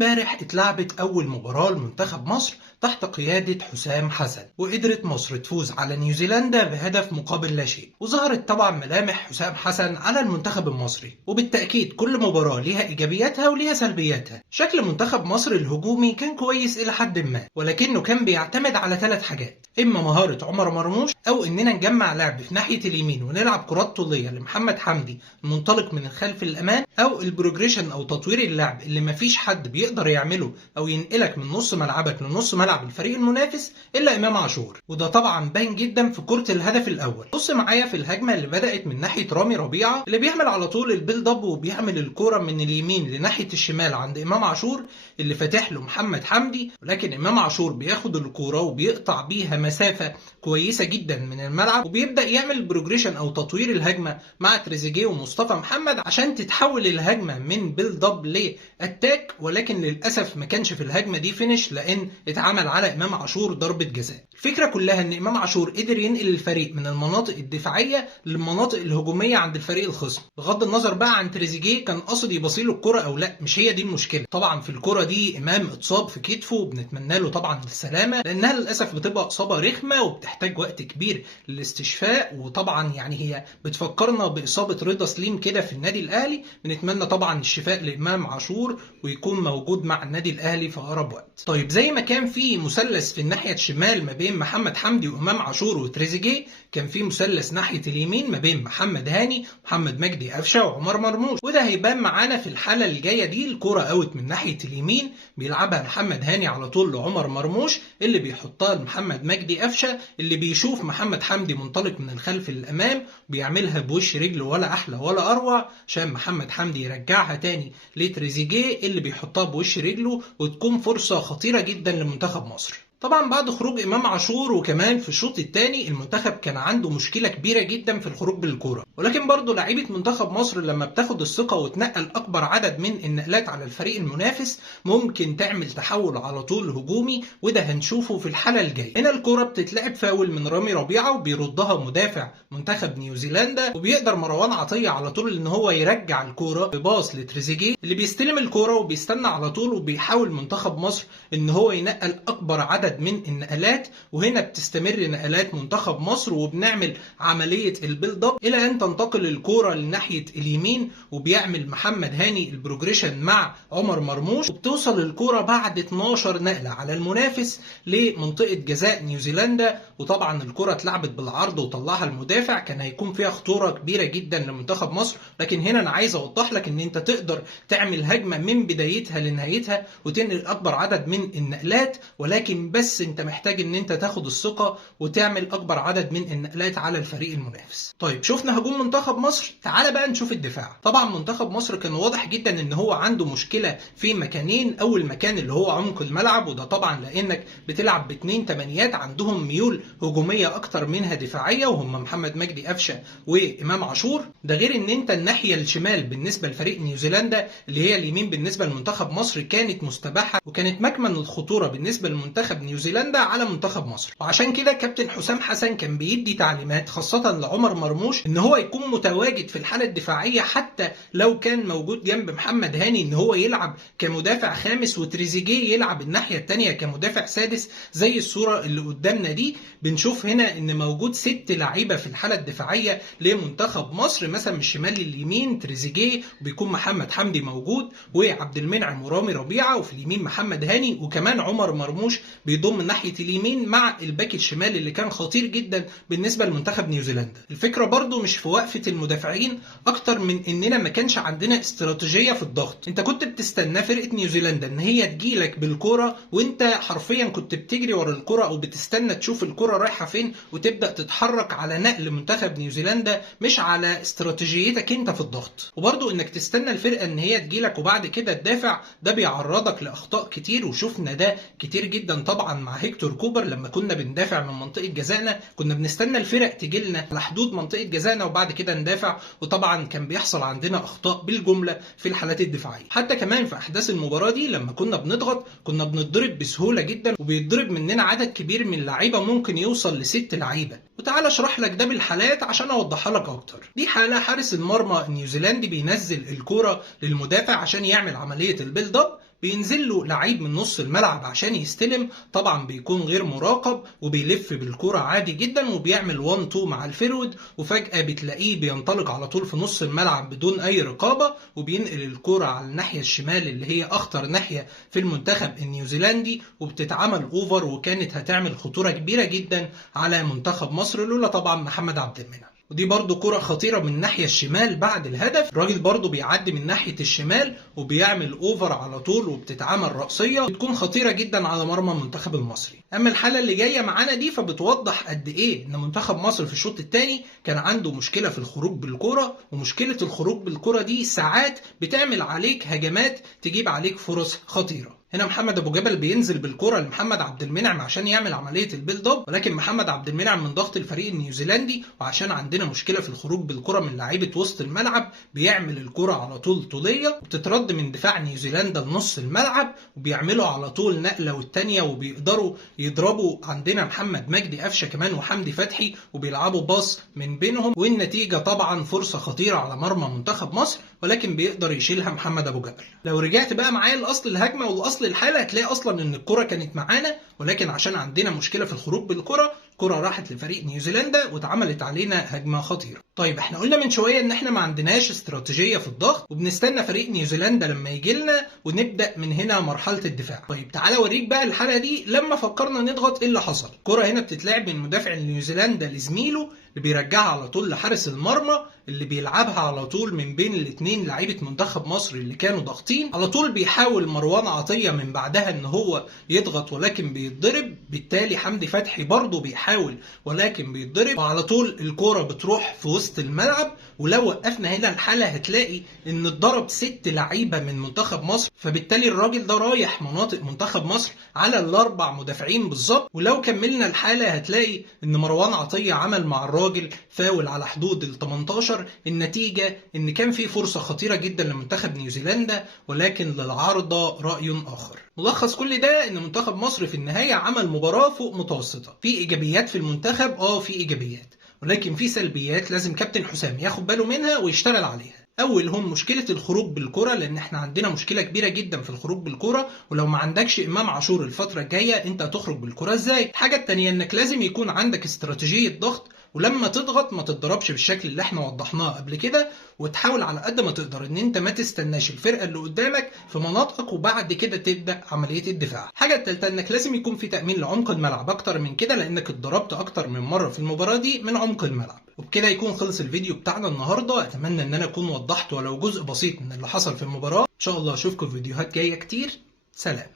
وامبارح اتلعبت أول مباراة لمنتخب مصر تحت قيادة حسام حسن، وقدرت مصر تفوز على نيوزيلندا بهدف مقابل لا شيء. وظهرت طبعا ملامح حسام حسن على المنتخب المصري، وبالتأكيد كل مباراة ليها إيجابياتها وليها سلبياتها. شكل منتخب مصر الهجومي كان كويس إلى حد ما، ولكنه كان بيعتمد على 3 حاجات: إما مهارة عمر مرموش، أو إننا نجمع لعب في ناحية اليمين ونلعب كرات طولية لمحمد حمدي المنطلق من الخلف الأمان، أو البروجريشن أو تطوير اللعب اللي مفيش حد بيقدر يعمله أو ينقلك من نص ملعبك لنص ملعب الفريق المنافس إلا إمام عاشور. وده طبعا باين جدا في كرة الهدف الأول. بص معايا في الهجمة اللي بدأت من ناحية رامي ربيعة، اللي بيعمل على طول البيلد اب وبيعمل الكرة من اليمين لناحية الشمال عند إمام عاشور اللي فاتح له محمد حمدي، ولكن إمام عاشور بياخد الكرة وبيقطع بيها مسافة كويسة جدا من الملعب، وبيبدأ يعمل بروجريشن أو تطوير الهجمة مع تريزيجيه ومصطفى محمد عشان تتحول الهجمة من بيلد اب لأتاك. ولكن للأسف ما كانش في الهجمة دي فينش، لأن اتعمل على إمام عاشور ضربة جزاء. الفكرة كلها إن إمام عاشور قدر ينقل الفريق من المناطق الدفاعية للمناطق الهجومية عند الفريق الخصم، بغض النظر بقى عن تريزيجيه كان قصد يبصيله الكرة أو لا، مش هي دي المشكلة. طبعا في الكرة دي إمام اتصاب في كتفه، وبنتمنى له طبعا السلامة، لأنها للأسف بتبقى إصابة رخمة وبتحتاج وقت كبير للاستشفاء. وطبعا يعني هي بتفكرنا بإصابة رضا سليم كده في النادي الأهلي. بنتمنى طبعا الشفاء لإمام عاشور ويكون موجود مع النادي الأهلي في أقرب وقت. طيب زي ما كان في مثلث في الناحية الشمال ما بين محمد حمدي وإمام عاشور وتريزيجيه، كان في مثلث ناحية اليمين ما بين محمد هاني ومحمد مجدي قفشة وعمر مرموش. وده هيبان معانا في الحالة الجاية دي. الكرة اوت من ناحية اليمين بيلعبها محمد هاني على طول لعمر مرموش، اللي بيحطها لمحمد مجدي قفشة، اللي بيشوف محمد حمدي منطلق من الخلف للأمام بيعملها بوش رجله ولا أحلى ولا أروع، عشان محمد حمدي يرجعها تاني لتريزيجيه اللي بيحطها بوش رجله، وتكون فرصة خطيرة جدا لمنتخب مصر. طبعا بعد خروج امام عاشور وكمان في الشوط الثاني المنتخب كان عنده مشكله كبيره جدا في الخروج بالكوره، ولكن برضه لعيبه منتخب مصر لما بتاخد الثقه وتنقل اكبر عدد من النقلات على الفريق المنافس ممكن تعمل تحول على طول هجومي، وده هنشوفه في الحاله الجايه. هنا الكوره بتتلعب فاول من رامي ربيعه وبيردها مدافع منتخب نيوزيلندا، وبيقدر مروان عطيه على طول ان هو يرجع الكوره بباص لتريزيجيه اللي بيستلم الكوره وبيستنى على طول، وبيحاول منتخب مصر ان هو ينقل اكبر عدد من النقلات. وهنا بتستمر نقلات منتخب مصر وبنعمل عملية البيلد اب الى ان تنتقل الكورة لناحية اليمين، وبيعمل محمد هاني البروجريشن مع عمر مرموش، وبتوصل الكورة بعد 12 نقلة على المنافس لمنطقة جزاء نيوزيلندا. وطبعا الكورة اتلعبت بالعرض وطلعها المدافع، كان هيكون فيها خطورة كبيرة جدا لمنتخب مصر. لكن هنا انا عايز اوضح لك ان انت تقدر تعمل هجمة من بدايتها لنهايتها وتنقل اكبر عدد من النقلات، ولكن بس انت محتاج ان انت تاخد الثقة وتعمل اكبر عدد من النقلات على الفريق المنافس. طيب شفنا هجوم منتخب مصر، تعال بقى نشوف الدفاع. طبعا منتخب مصر كان واضح جدا ان هو عنده مشكلة في مكانين. اول مكان اللي هو عمق الملعب، وده طبعا لانك بتلعب باتنين تمانيات عندهم ميول هجومية اكتر منها دفاعية، وهم محمد مجدي قفشة وامام عاشور. ده غير ان انت الناحية الشمال بالنسبة لفريق نيوزيلندا اللي هي اليمين بالنسبة لمنتخب مصر كانت مستباحة، وكانت مكمن الخطورة بالنسبة لمنتخب نيوزيلندا على منتخب مصر. وعشان كده كابتن حسام حسن كان بيدي تعليمات خاصة لعمر مرموش ان هو يكون متواجد في الحالة الدفاعية، حتى لو كان موجود جنب محمد هاني ان هو يلعب كمدافع خامس، وتريزيجيه يلعب الناحية التانية كمدافع سادس زي الصورة اللي قدامنا دي. بنشوف هنا ان موجود 6 لعيبة في الحالة الدفاعية لمنتخب مصر، مثلا من الشمال لليمين تريزيجيه، وبيكون محمد حمدي موجود وعبد المنعم ورامي ربيعة، وفي اليمين محمد هاني، وكمان عمر مرموش بيضم من ناحية اليمين مع الباك الشمال اللي كان خطير جدا بالنسبة لمنتخب نيوزيلندا. الفكرة برضو مش في وقفة المدافعين اكتر من اننا ما كانش عندنا استراتيجية في الضغط. انت كنت بتستنى فرقة نيوزيلندا ان هي تجيلك بالكرة، وانت حرفيا كنت بتجري ورا الكرة او بتستنى تشوف الكرة رايحة فين وتبدأ تتحرك على نقل منتخب نيوزيلندا، مش على استراتيجيتك انت في الضغط. وبرضو انك تستنى الفرقة ان هي تجيلك وبعد كده تدافع، ده بيعرضك لاخطاء كتير، وشفنا ده كتير جدا طبعا مع هيكتور كوبر. لما كنا بندافع من منطقة جزائنا كنا بنستنى الفرق تجيلنا على حدود منطقة جزائنا وبعد كده ندافع، وطبعا كان بيحصل عندنا اخطاء بالجملة في الحالات الدفاعية. حتى كمان في احداث المباراة دي لما كنا بنضغط كنا بنضرب بسهولة جدا، وبيضرب مننا عدد كبير من اللعيبة ممكن يوصل ل6 لعيبة. وتعالى اشرح لك ده بالحالات عشان اوضحها لك اكتر. دي حالة حارس المرمى النيوزيلندي بينزل الكرة للمدافع عشان يعمل عملية البيلد اب، بينزل له لعيب من نص الملعب عشان يستلم، طبعا بيكون غير مراقب وبيلف بالكرة عادي جدا وبيعمل 1-2 مع الفيرود، وفجأة بتلاقيه بينطلق على طول في نص الملعب بدون اي رقابة وبينقل الكرة على الناحية الشمال اللي هي اخطر ناحية في المنتخب النيوزيلندي، وبتتعمل اوفر وكانت هتعمل خطورة كبيرة جدا على منتخب مصر لولا طبعا محمد عبد المنعم. ودي برضو كرة خطيرة من الناحية الشمال بعد الهدف، الراجل برضو بيعدي من ناحية الشمال وبيعمل اوفر على طول وبتتعمل رأسية بتكون خطيرة جدا على مرمى المنتخب المصري. اما الحالة اللي جاية معانا دي فبتوضح قد ايه ان منتخب مصر في الشوط الثاني كان عنده مشكلة في الخروج بالكرة، ومشكلة الخروج بالكرة دي ساعات بتعمل عليك هجمات تجيب عليك فرص خطيرة. هنا محمد ابو جبل بينزل بالكرة لمحمد عبد المنعم عشان يعمل عملية البيلد اب، ولكن محمد عبد المنعم من ضغط الفريق النيوزيلندي وعشان عندنا مشكلة في الخروج بالكرة من لعيبة وسط الملعب بيعمل الكرة على طول طولية وبتترد من دفاع نيوزيلندا لنص الملعب وبيعملوا على طول نقلة والتانية وبيقدروا يضربوا عندنا محمد مجدي قفشة كمان وحمدي فتحي وبيلعبوا باص من بينهم، والنتيجة طبعا فرصة خطيرة على مرمى منتخب مصر ولكن بيقدر يشيلها محمد ابو جبل. لو رجعت بقى معايا لاصل الهجمة والاصل الحالة هتلاقي اصلا ان الكرة كانت معانا، ولكن عشان عندنا مشكلة في الخروج بالكرة الكرة راحت لفريق نيوزيلندا واتعملت علينا هجمة خطيرة. طيب احنا قلنا من شوية ان احنا ما عندناش استراتيجية في الضغط وبنستنى فريق نيوزيلندا لما يجي لنا ونبدأ من هنا مرحلة الدفاع. طيب تعالى اوريك بقى الحالة دي لما فكرنا نضغط ايه اللي حصل. الكرة هنا بتتلعب من مدافع نيوزيلندا لزميله اللي بيرجعها على طول لحارس المرمى اللي بيلعبها على طول من بين الاثنين لعيبة منتخب مصر اللي كانوا ضاغطين. على طول بيحاول مروان عطية من بعدها ان هو يضغط ولكن بيتضرب، بالتالي حمدي فتحي برضه بيحاول ولكن بيتضرب، وعلى طول الكرة بتروح في وسط الملعب. ولو وقفنا هنا الحالة هتلاقي ان اتضرب 6 لعيبة من منتخب مصر، فبالتالي الراجل ده رايح مناطق منتخب مصر على الاربع مدافعين بالظبط. ولو كملنا الحالة هتلاقي ان مروان عطية عمل مع الراجل فاول على حدود ال 18. النتيجة ان كان في فرصة خطيرة جدا لمنتخب نيوزيلندا ولكن للعارضة رأي اخر. ملخص كل ده ان منتخب مصر في النهاية عمل مباراة فوق متوسطة. في ايجابيات في المنتخب في ايجابيات، ولكن في سلبيات لازم كابتن حسام ياخد باله منها ويشتغل عليها. اولهم مشكله الخروج بالكره، لان احنا عندنا مشكله كبيره جدا في الخروج بالكره، ولو ما عندكش امام عاشور الفتره الجايه انت هتخرج بالكره ازاي؟ الحاجه الثانيه انك لازم يكون عندك استراتيجيه ضغط، ولما تضغط ما تتضربش بالشكل اللي احنا وضحناه قبل كده، وتحاول على قد ما تقدر ان انت ما تستناش الفرقه اللي قدامك في مناطقك وبعد كده تبدا عمليه الدفاع. الحاجه الثالثه انك لازم يكون في تامين لعمق الملعب اكتر من كده، لانك اتضربت اكتر من مره في المباراه دي من عمق الملعب. وبكده يكون خلص الفيديو بتاعنا النهارده. اتمنى ان انا اكون وضحت ولو جزء بسيط من اللي حصل في المباراه. ان شاء الله اشوفكم في فيديوهات جايه كتير. سلام.